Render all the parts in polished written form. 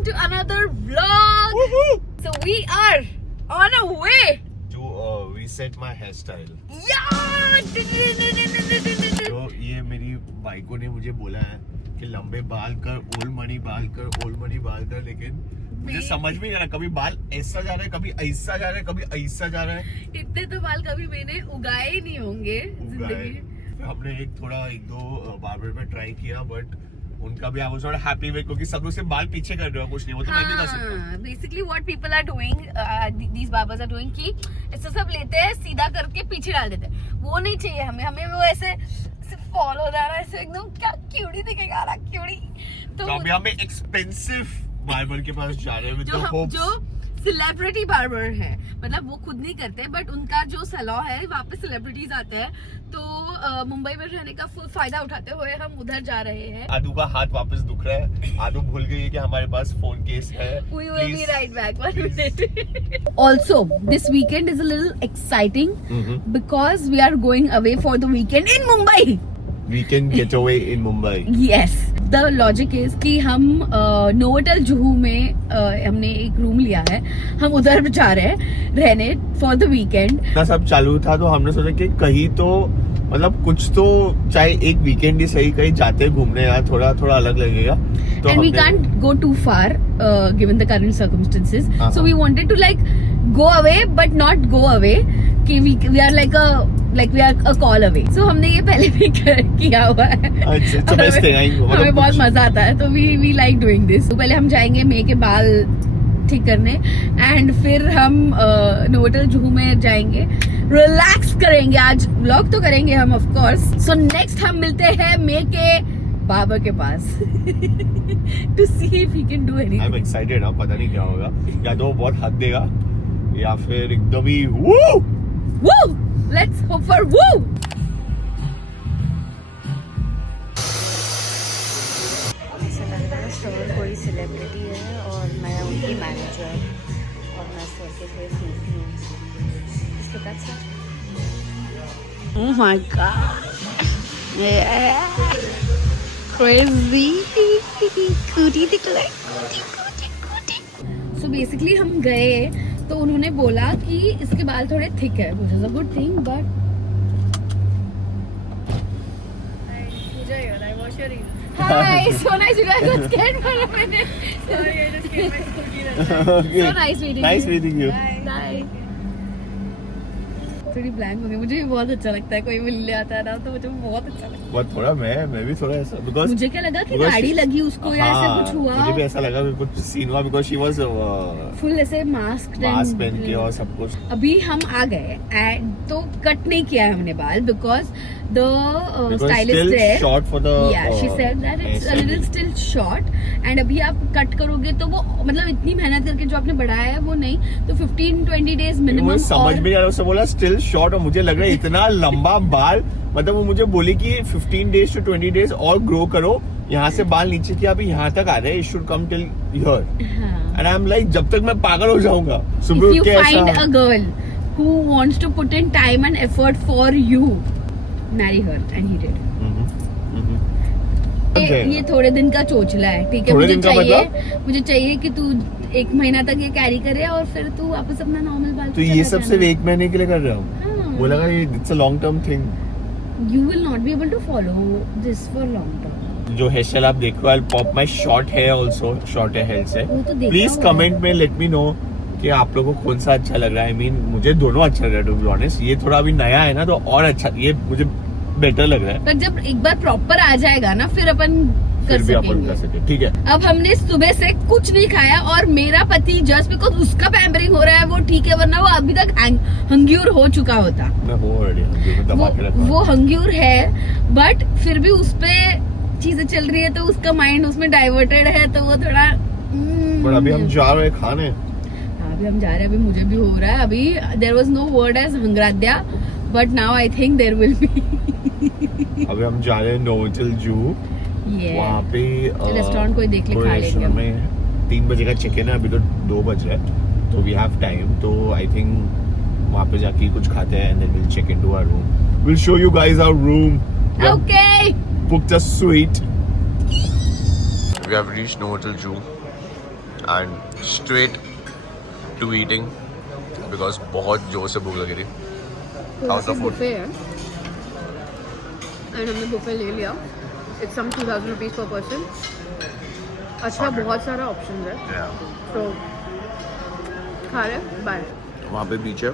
welcome to another vlog. So we are on a way to reset my hairstyle. yeah. तो ये मेरी बाइको ने मुझे बोला है कि लंबे बाल कर, ओल्ड मनी बाल कर, ओल्ड मनी बाल कर, लेकिन मुझे समझ में नहीं आ रहा, कभी बाल ऐसा जा रहा है, कभी ऐसा जा रहा है, कभी ऐसा जा रहा है। इतने तो बाल कभी मैंने उगाए ही नहीं होंगे जिंदगी। हमने एक दो बार्बर पे ट्राई किया, बट उनका भी I was not happy with, क्योंकि सब लोग सिर्फ बाल पीछे कर रहे हो, कुछ नहीं, वो तो मैं भी कर सकता हूं। Basically what people are doing, these barbers are doing कि ऐसा सब लेते हैं, सीधा करके पीछे डाल देते हैं। वो नहीं चाहिए हमें वो ऐसे फॉल हो जा रहा है, ऐसे एकदम क्या क्यूटी दिखेगा ना, क्यूटी। तो अभी हम एक्सपेंसिव बार्बर के पास जा रहे हैं विद द होप्स, जो सेलिब्रिटी बार्बर है, मतलब वो खुद नहीं करते, बट उनका जो सैलून है वहाँ पे सेलिब्रिटीज आते हैं, तो मुंबई में रहने का फुल फायदा उठाते हुए हम उधर जा रहे हैं। आदू का हाथ वापस दुख रहा है, आदू भूल गई है कि हमारे पास फोन केस है। We will be right back. 1 minute. Also, this weekend is a little exciting because we are going away for the weekend in Mumbai. Weekend getaway in Mumbai. Yes. The logic is कि हम Novotel Juhu में हमने एक room लिया है, हम उधर जा रहे हैं रहने फॉर द वीकेंड। ना सब चालू था तो हमने सोचा कि कहीं तो मतलब कुछ तो, चाहे एक वीकेंड ही सही, कहीं जाते घूमने यार, थोड़ा थोड़ा अलग लगेगा। तो and we can't go too far given the current circumstances. So we wanted to like go away but not go away, कि we are like we are a call away. So हमने ये पहले भी किया हुआ है। It's the best thing. हमें बहुत मजा आता है, तो we like doing this. तो पहले हम जाएंगे मे के बाल ठीक करने, एंड फिर हम नोवोटेल जुहू में जाएंगे, रिलैक्स करेंगे। आज व्लॉग तो करेंगे हम ऑफ कोर्स। सो नेक्स्ट हम मिलते हैं मे के बाबा के पास to see if he can do anything. I am excited. अब पता नहीं क्या होगा, या तो वो बहुत हद देगा या फिर एकदम ही woo. Let's hope for woo. Store कोई सेलिब्रिटी है और मैं उनकी मैनेजर, और मैं सर के लिए सूखी हूँ। इसके बाद oh my god, crazy cutie दिख रहा है। सो बेसिकली हम गए तो उन्होंने बोला कि इसके बाल थोड़े थिक है, which is a good thing, but Hi, so nice you guys got scared for a minute. Sorry, I just came my scooty. Okay. So nice meeting you. Nice meeting you. Bye. थोड़ी blank हो गई, मुझे भी बहुत अच्छा लगता है, कोई मिलने आता है ना तो मुझे बहुत अच्छा लगता है। बहुत थोड़ा मैं भी थोड़ा ऐसा, बिकॉज़ मुझे क्या लगा कि गाड़ी लगी उसको या ऐसा कुछ हुआ, मुझे भी ऐसा लगा कि कुछ सीन हुआ, बिकॉज़ शी वाज फुल ऐसे मास्क पहन के और सब कुछ। अभी हम आ गए एंड तो कट नहीं किया है हमने बाल, बिकॉज द स्टाइलिस्ट है short for the, she said that it's a little still short, and अभी आप कट करोगे तो वो मतलब इतनी मेहनत करके जो आपने बढ़ाया है वो नहीं, तो 15-20 डेज मिनिमम। मुझे समझ में नहीं आ रहा, उसने बोला स्टिल शॉर्ट, और मुझे लग रहा है इतना लंबा बाल, मतलब वो मुझे बोली कि 15 days to 20 days और ग्रो करो, यहाँ से बाल नीचे की अभी यहाँ तक आ रहे हैं, it should come till here, and I am like जब तक मैं पागल हो जाऊंगा। If you find a girl who wants to put in time and effort for you, marry her, and he did. ये थोड़े दिन का चोचला है, ठीक है, मुझे चाहिए कि तू 1 महीना तक ये कैरी करे और फिर तू वापस अपना नॉर्मल बाल। तो ये सब सिर्फ 1 महीने के लिए कर रहा हूँ, वो लगा ये it's a long term thing. You will not be able to follow this for long term. जो हेयर स्टाइल आप देख रहे हो, I pop my short hair also, short hair से। प्लीज कमेंट में लेट मी नो कि आप लोगों को कौन सा अच्छा लग रहा है। आई मीन मुझे दोनों अच्छा लग रहा है टू बी ऑनेस्ट, ये थोड़ा अभी नया है ना तो और अच्छा, ये मुझे बेटर लग रहा है, पर जब एक बार प्रॉपर आ जाएगा ना फिर अपन कर सकेंगे। ठीक है। अब हमने सुबह से कुछ नहीं खाया, और मेरा पति जस्ट बिकॉज उसका पैम्परिंग हो रहा है वो ठीक है, वरना वो अभी तक हंग्यूर हो चुका होता। वो हंग्यूर है, बट फिर भी उस पे चीजें चल रही है तो उसका माइंड उसमें डाइवर्टेड है, तो वो थोड़ा पर अभी हम जा रहे हैं खाने। अभी हम जा रहे हैं, अभी मुझे भी हो रहा है। अभी there was no word as हंग्राद्या, but now I think there will be. अभी हम जा रहे हैं नोवोटेल जुहू, वहाँ पे रेस्टोरेंट कोई देख ले खा लेंगे। हमें 3 बजे का चेक इन है, अभी तो 2 बज रहे हैं, तो वी हैव टाइम, तो आई थिंक वहाँ पे जाके कुछ खाते हैं and then will check into our room. Will show you guys our room. Okay, booked a suite. We have reached Novotel Juhu. And straight to eating because बहुत जोर से भूख लगी थी. How's the food? बुफे है and हमने buffet ले लिया. It's some 2000 rupees per person. अच्छा, बहुत सारा ऑप्शन है तो खा रहे. बाय. वहाँ पे बीच है.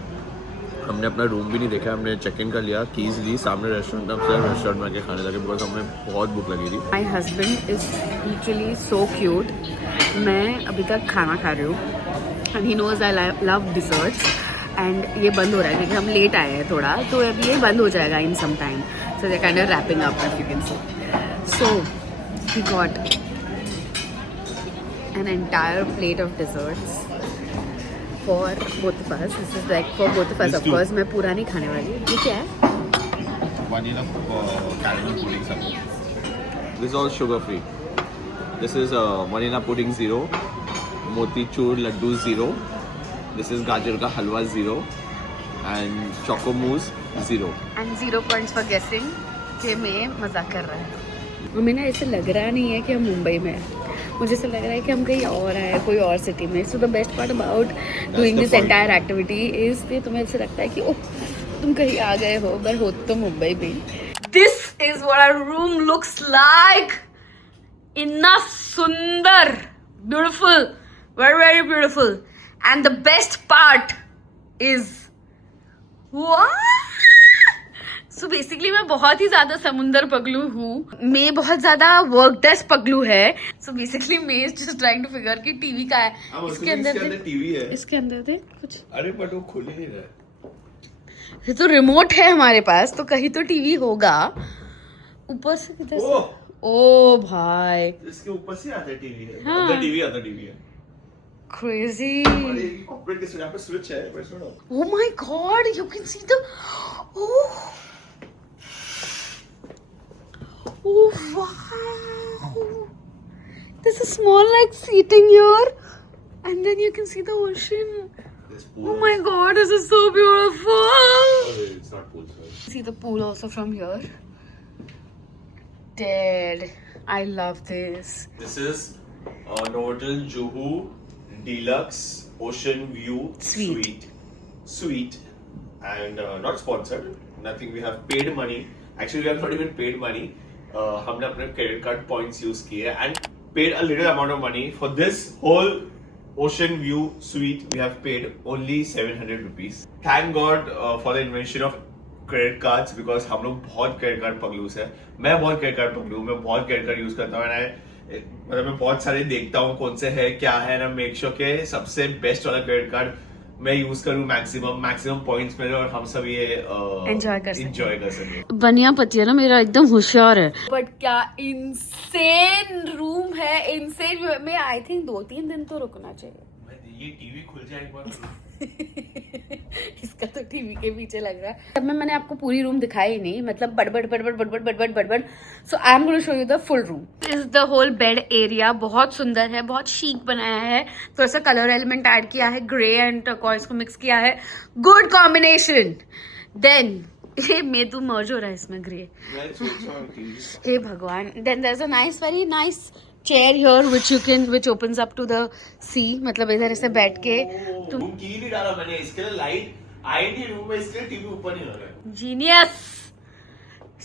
हमने अपना रूम भी नहीं देखा. हमने चेक इन कर लिया, कीज ली, सामने रेस्टोरेंट था, फिर रेस्टोरेंट में आके खाने लगे बिकॉज हमें बहुत भूख लगी थी. My husband is literally so cute. मैं अभी तक खाना खा रही हूँ and he knows I love desserts. And ये बंद हो रहा है क्योंकि हम लेट आए हैं थोड़ा, तो अभी ये बंद हो जाएगा in some time. So they kind of wrapping up if you can say. So we got an entire plate of desserts for both of us. This is like for both of us, of course. मैं पूरा नहीं खाने वाली. ये क्या है? Vanilla caramel pudding something. This is all sugar free. This is vanilla pudding 0, motichur laddu 0. This is gajar ka halwa 0 and choco mousse 0. And 0 points for guessing कि मैं मजाक कर रहा है. हमें ना ऐसे लग रहा नहीं है कि हम मुंबई में हैं. मुझे ऐसा लग रहा है कि हम कहीं और आए, कोई और सिटी में. So the best part about doing this entire activity is कि तुम्हें ऐसा लगता है कि ओह तुम कहीं आ गए हो, पर हो तो मुंबई में. This is what our room looks like. इतना सुंदर, beautiful, very very beautiful. And the best part is so basically मैं बहुत ही ज्यादा समुंदर पगलू हूँ. मैं बहुत ज्यादा वर्क डेस्क पगलू है. सो बेसिकली मैं जस्ट ट्राइंग टू फिगर कि टीवी का है. इसके अंदर टीवी है. इसके अंदर दे कुछ. अरे बट वो खुल ही नहीं रहा. ये तो रिमोट है हमारे पास, तो कहीं तो टीवी होगा. ऊपर से किधर से? ओ भाई, इसके ऊपर से आता है टीवी है. हाँ. अंदर टीवी आता टीवी है. क्रेजी. और ये कॉर्पोरेट के यहाँ पे स्विच है. पर सुनो. Oh my god, you can see the oh wow, there's a small like seating here and then you can see the ocean. Oh my god, this is so beautiful. It's not pool, sorry. See the pool also from here. Dead. I love this. This is Novotel Juhu Deluxe Ocean View Suite. And not sponsored. Nothing. We have paid money. Actually, we have not even paid money. हमने अपने credit card points use किए and paid a little amount of money for this whole ocean view suite. We have paid only 700 rupees. Thank God for the invention of credit cards because हम लोग बहुत credit card पगलूस है. मैं बहुत credit card पगलू. मैं बहुत credit card use करता हूँ. मतलब मैं बहुत सारे देखता हूँ कौन से है क्या है ना. मेक श्योर के सबसे बेस्ट वाला क्रेडिट कार्ड मैं यूज करूँ. मैक्सिमम पॉइंट्स मिले और हम सब ये एंजॉय कर सके. बनिया पति है ना मेरा, एकदम होशियार है. बट क्या इंसेन रूम है. इंसेन में आई थिंक 2-3 दिन तो रुकना चाहिए. ये टीवी खुल जाए एक बार. इसका तो टीवी के पीछे लग रहा है. तब मैंने आपको पूरी रूम दिखाई ही नहीं, मतलब बड़बड़. So I am going to show you the full room. Is the whole bed area. बहुत सुंदर है, बहुत शीक बनाया है. थोड़ा सा कलर एलिमेंट ऐड किया है, ग्रे एंड टर्कोइज को मिक्स किया है. Good combination. देन ये मेदू मर्ज हो रहा है इसमें ग्रे. हे भगवान. Then there is a nice, very nice chair here which opens up to the sea. मतलब इधर ऐसे बैठ के तुम की नहीं डाला मैंने. इसके लिए लाइट आई नहीं रूम में, इसके लिए टीवी ऊपर नहीं लगा. Genius.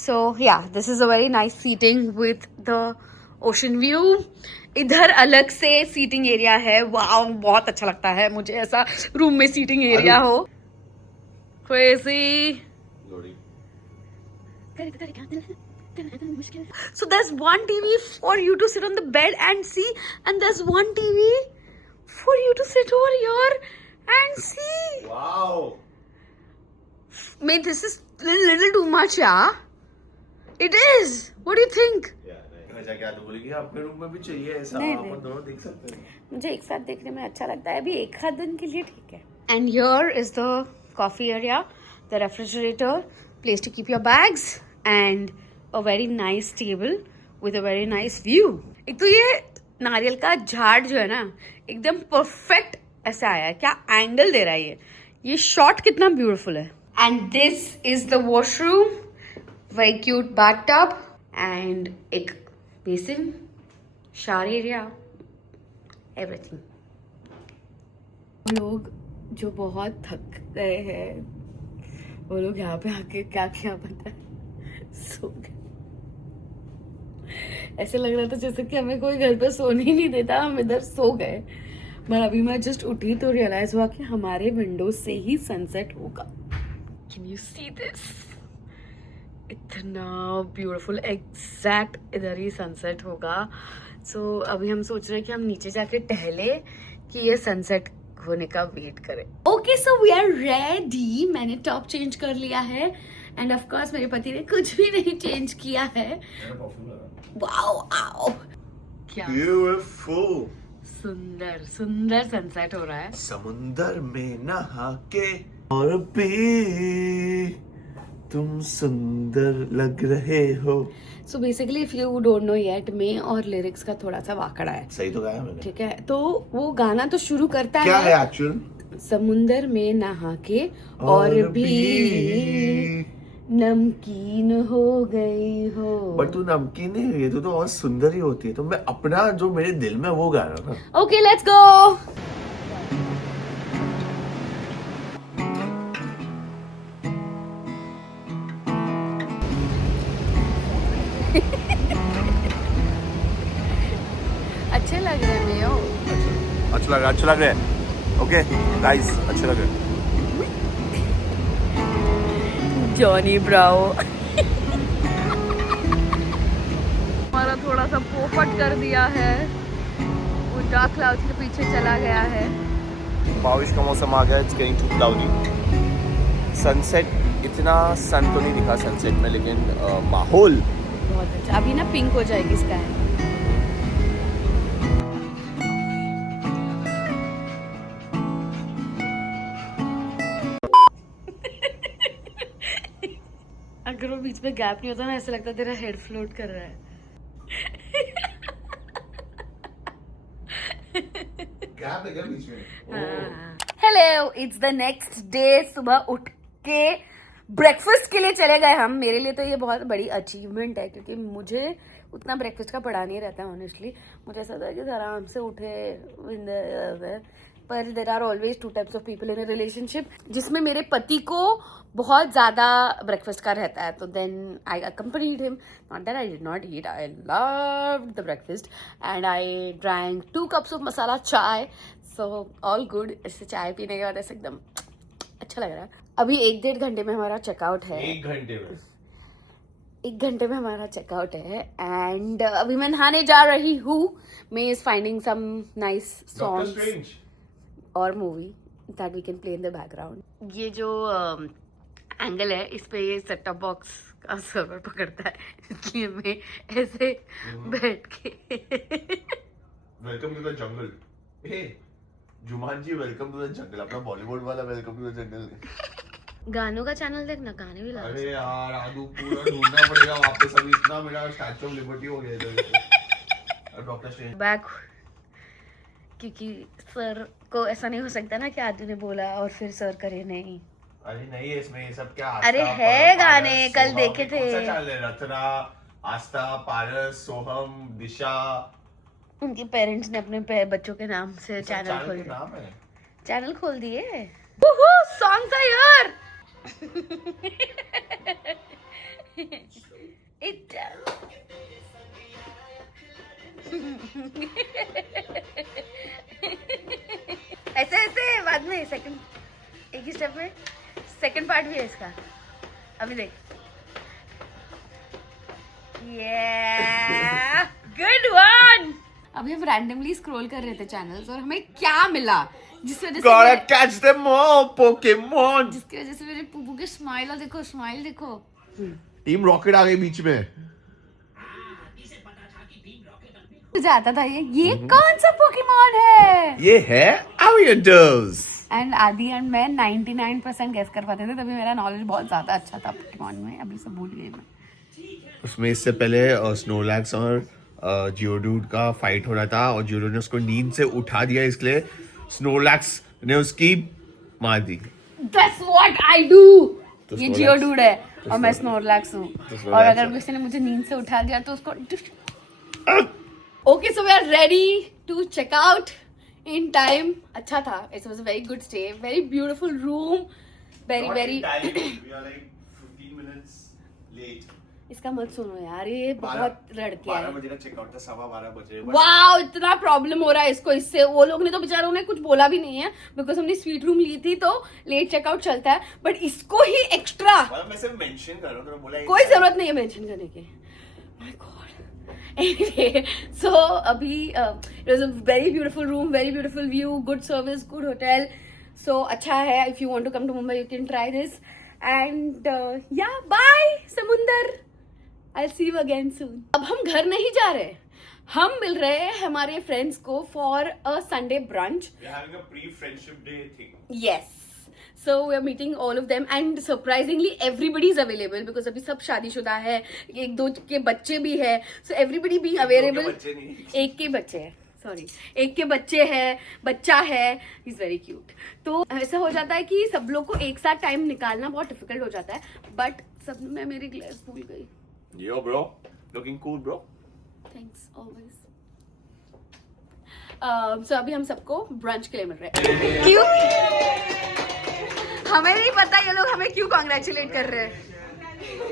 So yeah, this is a very nice seating with the ocean view. इधर अलग से सीटिंग एरिया है. वाओ, बहुत अच्छा लगता है मुझे ऐसा रूम में सीटिंग एरिया हो. Crazy. So there's one TV for you to sit on the bed and see, and there's one TV for you to sit over here and see. Wow. Mate, this is little too much, yeah. It is. What do you think? मैं जाके आदमी बोलेगी अपने room में भी चाहिए ऐसा. अपन दोनों देख सकते हैं. मुझे एक साथ देखने में अच्छा लगता है. अभी एक आध दिन के लिए ठीक है. And here is the coffee area, the refrigerator, place to keep your bags, and a very nice table with a very nice view. एक तो ये नारियल का झाड़ जो है ना एकदम परफेक्ट ऐसे आया है. क्या एंगल दे रहा है ये शॉट कितना ब्यूटीफुल है. And this is the washroom. Very cute bathtub and एक बेसिन, शावर एरिया, एवरीथिंग. लोग जो बहुत थक गए हैं वो लोग यहाँ पे आके क्या क्या पता है सो गए। ऐसे लग रहा था जैसे कि हमें कोई घर पे सोने ही नहीं देता, हम इधर सो गए। पर अभी मैं जस्ट उठी तो रियलाइज हुआ कि हमारे विंडो से ही सनसेट होगा। Can you see this? इतना ब्यूटीफुल, एग्जैक्ट इधर ही सनसेट होगा। सो अभी हम सोच रहे हैं कि हम नीचे जाके टहले कि ये सनसेट होने का वेट करें। Okay, so we are ready. मैंने टॉप चेंज कर लिया है एंड ऑफ कोर्स मेरे पति ने कुछ भी नहीं चेंज किया है। वाओ आओ, क्या ब्यूटीफुल, सुंदर सुंदर सनसेट हो रहा है। समुंदर में नहा के और भी तुम सुंदर लग रहे हो। So basically if you don't know yet, में और लिरिक्स का थोड़ा सा वाकड़ा है। सही तो गाया मैंने। ठीक है, तो वो गाना तो शुरू करता क्या है है एक्चुअल? समुंदर में नहा के और भी नमकीन हो गई हो। बट तू नमकीन नहीं हुई है, तू तो और सुंदर ही होती है। तो मैं अपना जो मेरे दिल में वो गा रहा था। Okay, let's go. अच्छे लग रहे हैं मेयो। अच्छा लग रहा है। ओके गाइस, अच्छे लग रहे हैं। जॉनी ब्रावो हमारा थोड़ा सा पोपट कर दिया है, वो डार्क क्लाउड्स के पीछे चला गया है। बारिश का मौसम आ गया, it's getting too cloudy. Sunset, इतना सन तो नहीं दिखा सनसेट में, लेकिन माहौल बहुत अच्छा। अभी ना पिंक हो जाएगी स्काई। अगर वो बीच में गैप नहीं होता ना, ऐसा लगता है तेरा हेड फ्लोट कर रहा है। गैप है क्या बीच में? Hello, it's the next day. सुबह उठ के ब्रेकफास्ट के लिए चले गए हम। मेरे लिए तो ये बहुत बड़ी अचीवमेंट है, क्योंकि मुझे उतना ब्रेकफास्ट का पड़ा नहीं रहता है ऑनेस्टली। मुझे ऐसा होता है कि आराम से उठे, पर there are always two types of people in a relationship, जिसमें मेरे पति को बहुत ज़्यादा ब्रेकफास्ट का रहता है। तो then I accompanied him, not that I did not eat, I loved the breakfast and I drank 2 cups of masala chai. So all good. इससे चाय पीने के बाद ऐसे एकदम अच्छा लग रहा है। अभी 1-1.5 घंटे में हमारा चेकआउट है। 1 घंटे में? 1 घंटे में हमारा चेकआउट है एंड अभी मैं नहाने जा रही हूँ। May is finding some nice songs और movie that we can play in the background. ये जो एंगल है, इस पे ये सेट टॉप बॉक्स का सर्वर पकड़ता है, इसलिए मैं ऐसे बैठ के welcome to the jungle. Hey Jumanji, welcome to the jungle. अपना बॉलीवुड वाला वेलकम टू द जंगल। गानों का चैनल देखना, गाने भी ला। अरे यार आदू पूरा ढूंढना पड़ेगा वापस। अभी इतना मेरा स्टैच्यू ऑफ लिबर्टी हो गया इधर। डॉक्टर स्ट्रेंज बैक, क्योंकि सर को ऐसा नहीं हो सकता ना कि आदमी ने बोला और फिर सर करे नहीं। अरे नहीं है इसमें ये सब। क्या अरे है गाने, कल देखे थे। कौन सा चैनल है? रत्ना, आस्था, पारस, सोहम, दिशा। उनके पेरेंट्स ने अपने बच्चों के नाम से चैनल खोल दिया। नाम है, चैनल खोल दिए। Songs are here. ऐसे ऐसे बाद में सेकंड, एक ही स्टेप में सेकंड पार्ट भी है इसका। अभी देख। Yeah, good one. अभी हम रैंडमली स्क्रॉल कर रहे थे चैनल्स और हमें क्या मिला, जिस वजह Gotta से catch them all, Pokemon. जिसकी वजह से मेरे पुप्पू के स्माइल देखो, स्माइल देखो। टीम रॉकेट आ गई बीच में। जाता था ये कौन सा पोकेमॉन है? ये है Ariados. एंड आदि एंड मैं 99% गेस कर पाते थे, तभी मेरा नॉलेज बहुत ज्यादा अच्छा था पोकेमॉन में। अभी सब भूल गई मैं। उसमें इससे पहले स्नोलैक्स और जियोडूड का फाइट हो रहा था और जियोडूड ने उसको नींद से उठा दिया, इसलिए स्नोलैक्स ने उसकी मार दी। That's what I do. तो ये Snorlax- जियोडूड है तो और मैं Snor- स्नोरलैक्स हूँ। Snorlax और अगर है। किसी ने मुझे नींद से उठा दिया तो उसको okay, so we are ready to check out in time अच्छा था. It was a very good stay, very beautiful room, very इसका मत सुनो यार, ये बहुत लड़के 12 बजे का चेकआउट था, 12:15 बजे. वाओ, इतना प्रॉब्लम हो रहा है इसको इससे. वो लोग ने तो बेचारों ने कुछ बोला भी नहीं है बिकॉज हमने स्वीट रूम ली थी तो लेट चेकआउट चलता है, बट इसको ही एक्स्ट्रा मैं सिर्फ मेंशन कर रहा हूं, तो बोला कोई जरूरत नहीं है मेंशन करने की. My God. एनीवे, सो अभी it was a very beautiful room, very beautiful view, good service, good hotel. So अच्छा है. If you want to come to Mumbai you can try this. And या bye समुंदर. I'll see you again soon. अब हम घर नहीं जा रहे, हम मिल रहे हैं हमारे फ्रेंड्स को for a Sunday brunch. We are having a pre-friendship day thing. Yes. So we are meeting all of them and surprisingly everybody is available because अभी सब शादीशुदा है, एक दो के बच्चे भी है. So everybody being available. एक के बच्चे हैं. सॉरी, एक के बच्चे है, बच्चा है, इज वेरी क्यूट. तो ऐसा हो जाता है कि सब लोग को एक साथ टाइम निकालना बहुत डिफिकल्ट हो जाता है. बट सब मैं मेरी ग्लास भूल गई. Yo bro, looking cool bro. Thanks always. So अभी हम सबको ब्रंच के लिए मिल रहे हैं. क्यों? हमें नहीं पता ये लोग हमें क्यों कांग्रेचुलेट कर रहे हैं.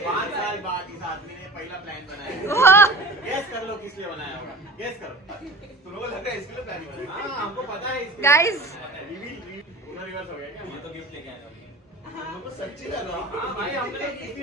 5 साल बाद इस आदमी ने पहला प्लान बनाया. गेस कर लो किस लिए बनाया होगा. गेस करो. तुम लोगों को लगा इसके लिए प्लान बनाया. हां, हमको पता है. गाइस, पूरा रिवर्स हो गया क्या? ये तो गिफ्ट लेके आया था. हमको सच्ची लगा. हां भाई, हमने गिफ्ट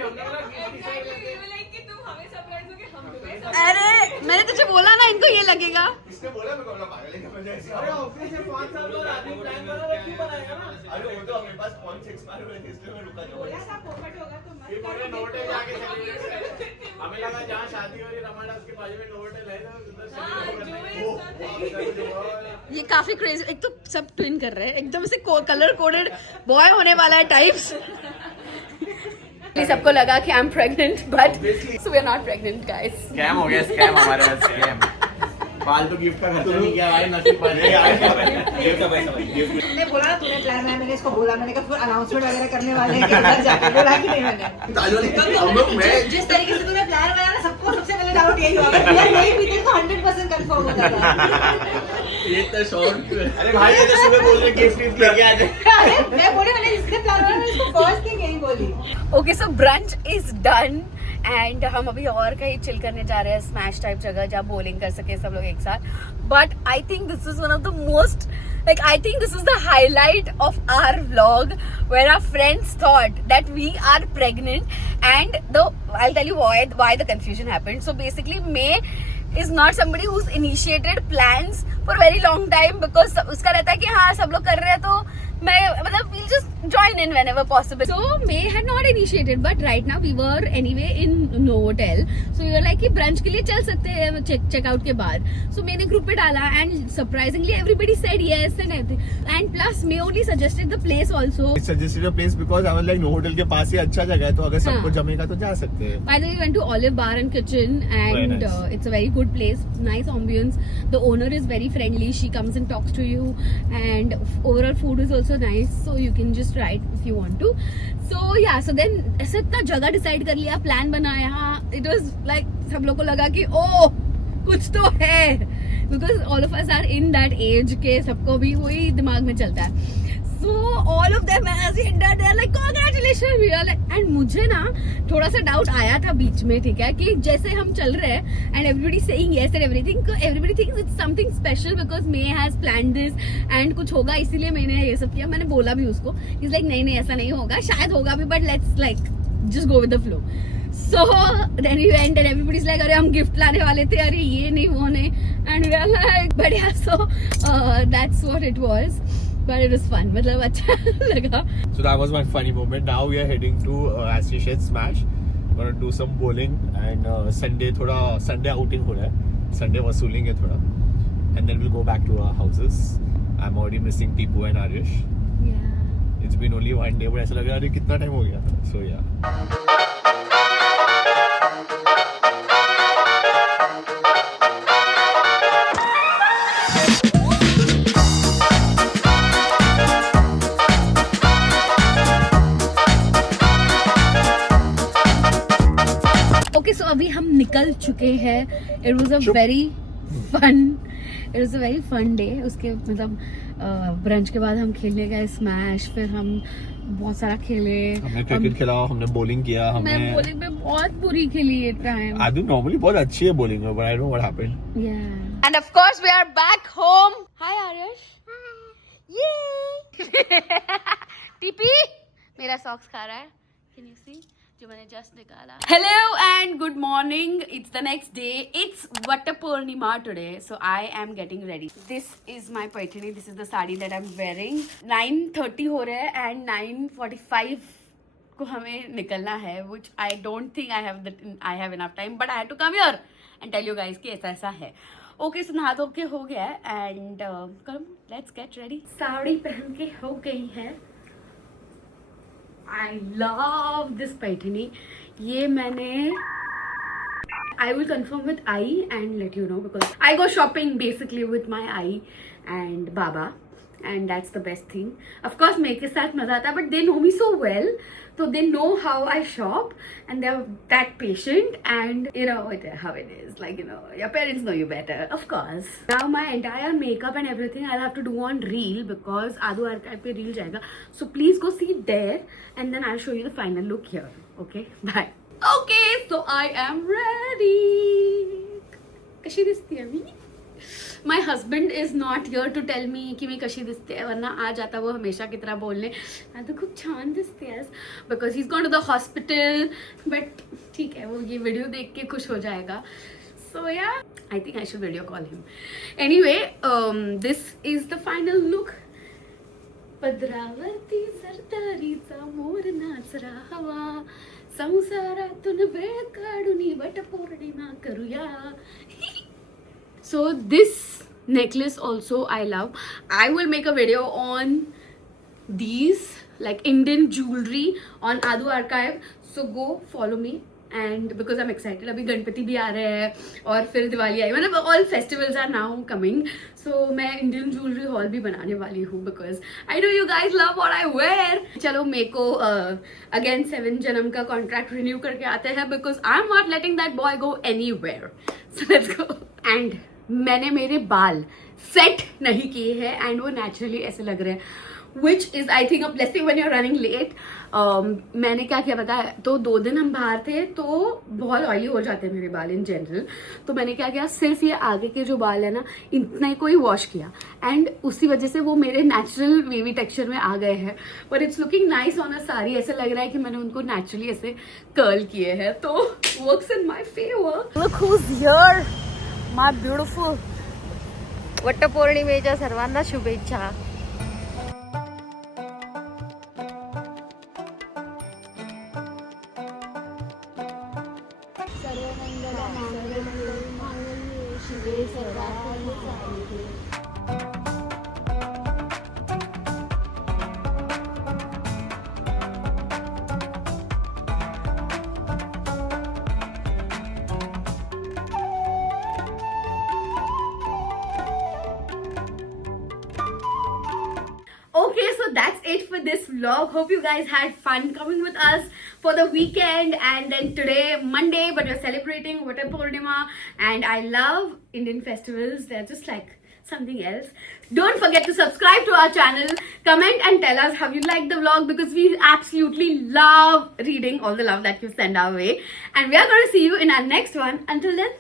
डिसाइड कि तुम हमें सरप्राइज दोगे, हम तुम्हें. अरे मैंने तुझे बोला ना इनको ये लगेगा. इसने बोला मैं बोला पागल है क्या? अरे ऑफिस से 5 साल बाद आदमी प्लान बना रहा, क्यों बनाएगा ना? अरे वो तो अपने पास 0.6 मार हुए थे, इसलिए मैं रुका था. बोला था पोपट होगा तो मत. ये बोले नोट है आगे सेलिब्रेट करें. हमें लगा जहां शादी हो रही रमाडा उसके बाजू में नोट है, ये काफी क्रेजी. एक तो सब ट्विन कर रहे हैं एकदम से कलर कोडेड बॉय होने वाला है टाइप्स. सबको लगा कि I am pregnant but so we are not pregnant guys. Scam हो गया, स्कैम हमारे साथ स्कैम. फालतू गिफ्ट का खर्चा नहीं किया भाई, नसीब पर है. गिफ्ट का पैसा भाई. मैंने बोला ना तूने प्लान है, मैंने इसको बोला, मैंने कहा फिर अनाउंसमेंट वगैरह करने वाले हैं कि उधर जाके बोला कि नहीं मैंने. हम लोग मैं जिस तरीके से तूने प्लान बनाया ना, सबको सबसे पहले डाउट यही हुआ कि यार नहीं पीते तो 100% कंफर्म होता था. ये तो शॉर्ट. अरे भाई ये तो सुबह बोल रहे गिफ्ट लेके आ जाए. मैं बोले मैंने जिसने प्लान बनाया मैं इसको फर्स्ट थिंग यही बोली. Okay, so brunch is done and हम अभी और कहीं चिल करने जा रहे हैं, स्मैश टाइप जगह जहाँ बॉलिंग कर सके सब लोग एक साथ. But I think this is one of the most, like I think this is the highlight of our vlog where our friends thought that we are pregnant and I'll tell you why the confusion happened. So basically May is not somebody who's initiated plans for a very long time because उसका रहता है कि हाँ सब लोग कर रहे हैं तो मैं मतलब we'll just join in whenever possible. So May had not initiated but right now we were anyway in Novotel. So we were like कि brunch के लिए चल सकते हैं check out के बाद. So मैंने group पे डाला and surprisingly everybody said yes and everything. And plus May only suggested the place also. I suggested a place because I was like Novotel के पास ही अच्छा जगह है तो अगर सबको हाँ. जमेगा तो जा सकते हैं. By the way, we went to Olive Bar and Kitchen and Very nice. it's a very good place, nice ambience. The owner is very friendly. She comes and talks to you and overall food is also nice. So you can just try it if you want to. So yeah, so then ऐसे इतना जगह decide कर लिया, plan बनाया. It was like सब लोग को लगा कि ओह कुछ तो है because all of us are in that age के सबको भी वही दिमाग में चलता है. So all of them as we entered they're like congratulations we are like, and मुझे ना थोड़ा सा डाउट आया था बीच में, ठीक है, कि जैसे हम चल रहे हैं and everybody saying yes and everything, so everybody thinks it's something special because May has planned this and कुछ होगा इसीलिए मैंने ये सब किया. मैंने बोला भी उसको, he's like नहीं ऐसा नहीं होगा, शायद होगा भी but let's like just go with the flow. So then we went and everybody's like अरे हम गिफ्ट लाने वाले थे, अरे ये नहीं वो नहीं, and we are like but yeah, so that's what it was. But it was fun. मतलब अच्छा लगा. So that was one funny moment. Now we are heading to as she said Smash. We're gonna do some bowling and Sunday थोड़ा Sunday outing हो रहा है. Sunday वसूलेंगे थोड़ा. And then we'll go back to our houses. I'm already missing Tipu and Arish. Yeah. It's been only one day, but ऐसा लग रहा है कितना टाइम हो गया था. So yeah. Okay, so अभी हम निकल चुके हैं. It was a very fun it was a very fun day. उसके मतलब ब्रंच के बाद हम खेलने गए स्मैश, फिर हम बहुत सारा खेले. हमने क्रिकेट खेला, हमने बॉलिंग किया. मैं हमने बॉलिंग में बहुत बुरी खेली ये टाइम. आदू नॉर्मली बहुत अच्छी है बॉलिंग में, but I don't know what happened. Yeah. And of course we are back home. Hi Aryash. Hi. Yay. TP मेरा सॉक्स खा रहा है. Can you see? जो मैंने जस्ट निकाला. Hello and good morning. It's the next day. It's Vatta Purnima today. So I am getting ready. This is my paithani. This is the sari that I'm wearing. 9:30 हो रहा है and 9:45 को हमें निकलना है. Which I don't think I have enough time. But I had to come here and tell you guys कि ऐसा है. ओके, सो नहा धो के हो गया है and come let's get ready. Sari पहन के हो गई है. I love this Paithani. ये मैंने I will confirm with Ai and let you know because I go shopping basically with my Ai and Baba and that's the best thing. Of course मेरे के साथ मजा आता है but they know me so well, so they know how I shop and they're that patient and you know how it is, like you know your parents know you better of course. Now my entire makeup and everything I'll have to do on reel because Adu Archive पे reel जाएगा, so please go see there and then I'll show you the final look here. Okay, bye. Okay, so I am ready. कशी दिसते मी? My husband is not here to tell me कि मी कशी दिसते, वरना आ जाता वो हमेशा की तरह बोलने मैं तो खूप छान दिसते आज, because he's gone to the hospital. But ठीक है, वो ये वीडियो देख के खुश हो जाएगा. So yeah, I think I should video call him. Anyway, this is the final look. पद्रावती सरदारीचा मोर नाचरा हवा, संसारातून वेळ काढून वटपौर्णिमा करूया. So this necklace also I love. I will make a video on these like Indian jewelry on Adu Archive. So go follow me and because I'm excited. अभी गणपति भी आ रहे हैं और फिर दिवाली आई, मतलब all festivals are now coming. So मैं Indian jewelry haul भी बनाने वाली हूँ because I know you guys love what I wear. चलो मेरे को again 7 जन्म का contract renew करके आते हैं because I'm not letting that boy go anywhere. So let's go. And मैंने मेरे बाल सेट नहीं किए हैं एंड वो नेचुरली ऐसे लग रहे हैं which is I think a blessing when you are running late. मैंने क्या किया पता है, तो 2 दिन हम बाहर थे तो बहुत ऑयली हो जाते हैं मेरे बाल इन जनरल. तो मैंने क्या किया, सिर्फ ये आगे के जो बाल है ना इतना ही को ही वॉश किया एंड उसी वजह से वो मेरे नेचुरल वेवी टेक्सचर में आ गए हैं. But it's looking nice on a sari. ऐसे लग रहा है कि मैंने उनको नेचुरली ऐसे कर्ल किए हैं, तो works in my favour. Look who's here, my beautiful. वटपौर्णिमेच्या सर्वांना शुभेच्छा. Okay, so that's it for this vlog. Hope you guys had fun coming with us for the weekend and then today Monday, but we're celebrating Vatta Purnima and I love Indian festivals. They're just like something else. Don't forget to subscribe to our channel, comment and tell us how you liked the vlog because we absolutely love reading all the love that you send our way and we are going to see you in our next one. Until then,